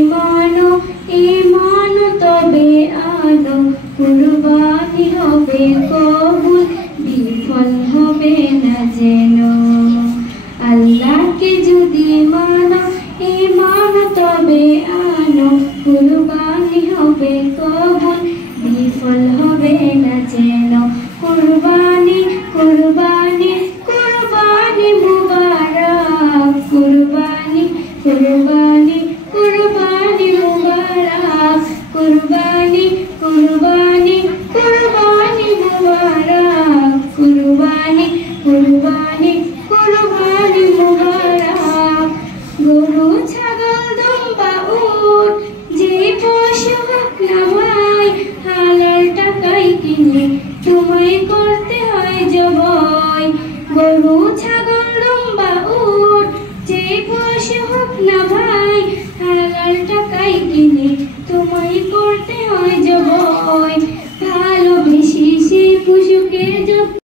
মানো তবে আনো, কুরবানি হবে কবুল, বিফল হবে না যেন। আল্লাহকে যদি মানো তবে আনো, কুরবানি হবে কবুল, বিফল হবে না যেন। কুরবানি কুরবানি কুরবানি মুবারক, কুরবানি কুরবানি কুরবানি মুবারক, কুরবানি কুরবানি কুরবানি মুবারক, কুরবানি কুরবানি কুরবানি মুবারক। গরু ছাগল দুম্বা উট যে পশু হোক না ভাই, হালাল টাকায় কিনে তোমায় করতে হয় জবাই। গরু ছাগল দুম্বা উট যে পশু হোক না ভাই, হালাল টাকায় কিনে তোমায়